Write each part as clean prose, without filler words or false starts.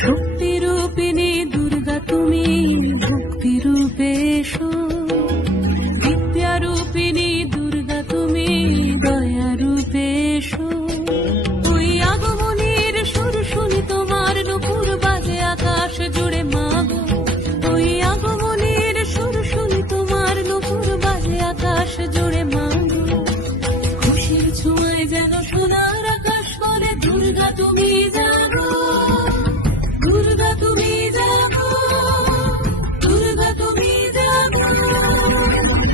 শক্তি রূপিণী দুর্গা তুমি ভক্তি রূপে এসো, বিদ্যা রূপিণী দুর্গা তুমি দয়া রূপে এসো। ওই আগমনীর সুর শুনি তোমার নুপুর বাজে আকাশ জুড়ে মাগো, ওই আগমনীর সুর শুনি তোমার নুপুর বাজে আকাশ জুড়ে মাগো। খুশির ছোঁয়ায় যেন সোনার আকাশ বলে দুর্গা তুমি জাগো, দুর্গা তুমি জাগো, দুর্গা তুমি জাগো।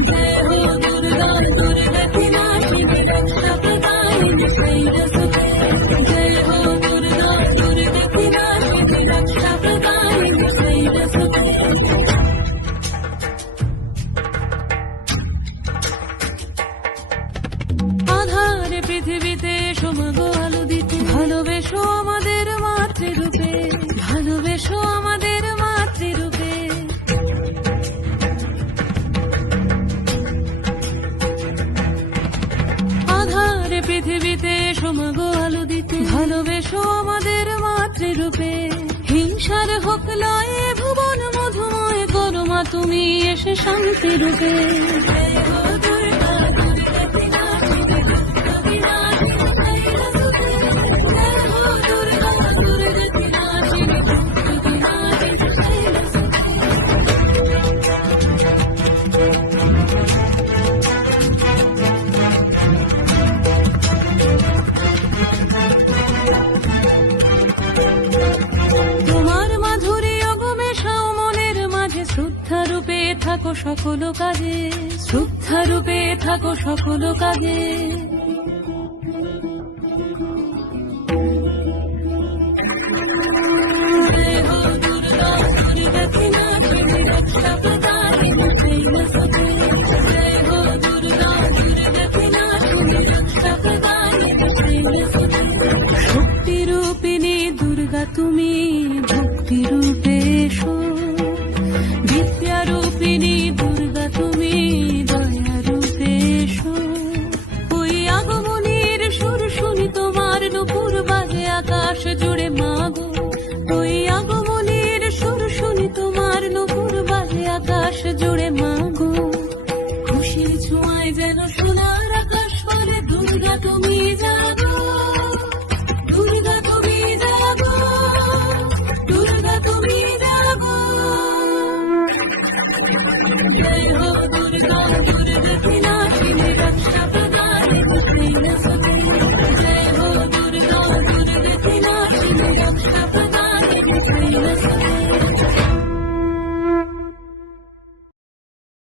জয় হো দুর্গা দুর্গা কি নাশিনী রক্ষা প্রদায়িনী শৈলসুতে, জয় হো দুর্গা দুর্গা কি নাশিনী রক্ষা প্রদায়িনী শৈলসুতে। আধারে পৃথিবীতে সমাগো আলো দিতে, ভালোবেসো আমাদের মাতৃরূপে, ভালোবেসো আমাদের মাতৃরূপে। আধারে পৃথিবীতে সমাগো আলো দিতে, ভালোবেসো আমাদের মাতৃরূপে। হিংসার হোক লয়ে ভুবন মধুময় করো মা তুমি এসে শান্তি রূপে। জয় হো দুর্গা দুর্গা কি নাশিনী রক্ষা বিনাশিনী শৈলসুতে, জয় হো দুর্গা দুর্গা কি নাশিনী রক্ষা বিনাশিনী শৈলসুতে। তোমার মাধুরী অগমেশাও মনের মাঝে, শ্রদ্ধা রূপে থাকো সকল কাজে, শ্রদ্ধা রূপে থাকো সকল কাজে। জয় হো দুর্গা দুর্গা কি নাশিনী রক্ষা প্রদায়িনী শৈলসুতে, জয় হো দুর্গা দুর্গা কি নাশিনী রক্ষা প্রদায়িনী শৈলসুতে। শক্তি রূপিণী দুর্গা তুমি ভক্তি রূপে এসো, বিদ্যা রূপিণী দুর্গা তুমি দয়া রূপে এসো। ওই আগমনীর সুর শুনি তোমার নুপুর বাজে আকাশ জুড়ে মাগো, ওই আগমনীর সুর শুনি তোমার নুপুর বাজে আকাশ জুড়ে মাগো। খুশির ছোঁয়ায় যেন সোনার আকাশ বলে দুর্গা তুমি জাগো, দুর্গা তুমি জাগো, দুর্গা তুমি জাগো। জয় হো দুর্গা দুর্গা